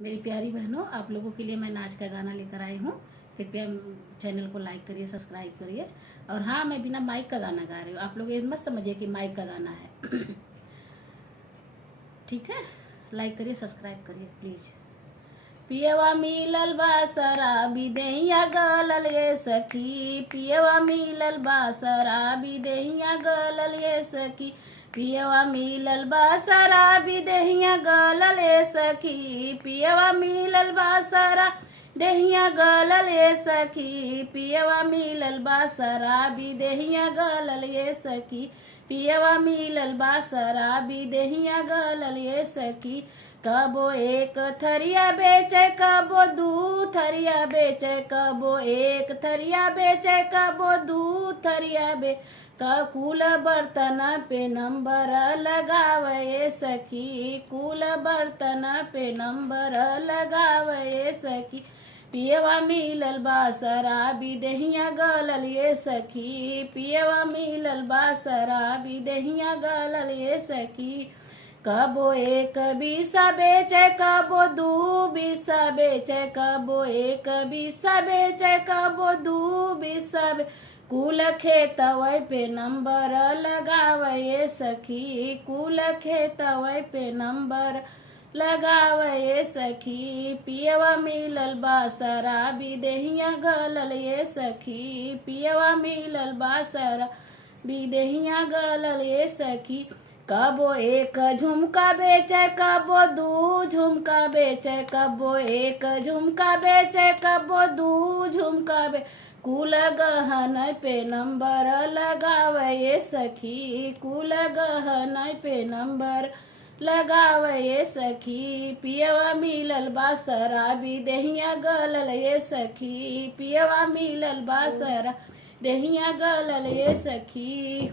मेरी प्यारी बहनों, आप लोगों के लिए मैं नाच का गाना लेकर आई हूँ। कृपया चैनल को लाइक करिए, सब्सक्राइब करिए। और हाँ, मैं बिना माइक का गाना गा रही हूँ, आप लोग ये मत समझिए कि माइक का गाना है। ठीक है, लाइक करिए, सब्सक्राइब करिए प्लीज। पियवा मिलल बा शराबी देहिया गलल ये सखी, पियवा मिलल बा शराबी देहिया गलल ये सखी, पियवा मिलल बा शराबी देहिया गलल ये सखी, पियवा मिलल बा शराबी देहिया गलल ये सखी, पियवा मिलल बा शराबी देहिया गलल ये सखी, पियवा मिलल बा शराबी देहिया गलल ये सखी। कबो एक थरिया बेचे, कबो दू थरिया बेचे, कबो एक थरिया बेचे, कबो दू थरिया बे कुल बर्तन पे नंबर लगावे सखी, कुल बर्तन पे नंबर लगावे सखी, पियवा मिलल बा शराबी देहिया गलल ये सखी, पियवा मिलल बा शराबी देहिया गलल ये सखी। कबो एक बीसा बेचे, कबो दू बीसा बेचे, कबो एक बीसा बेचे, कबो दू बीसा कुल खेतवै पे नंबर लगावे सखी, कुल खेतवै पे नंबर लगावे सखी, पियवा मिलल बा शराबी देहिया गलल ये सखी, पियवा मिलल बा शराबी देहिया गलल ये सखी। कबो एक झुमका बेचे, कबो दू झुमका बेचे, कबो एक झुमका बेचे, कबो दू झुमका बे कुल गहन पे नंबर लगावे सखी, कुल गहन पे नंबर लगावे सखी, पियवा मिलल बा शराबी देहिया गलल ये सखी, पियवा मिलल बा शराबी देहिया गलल ये सखी।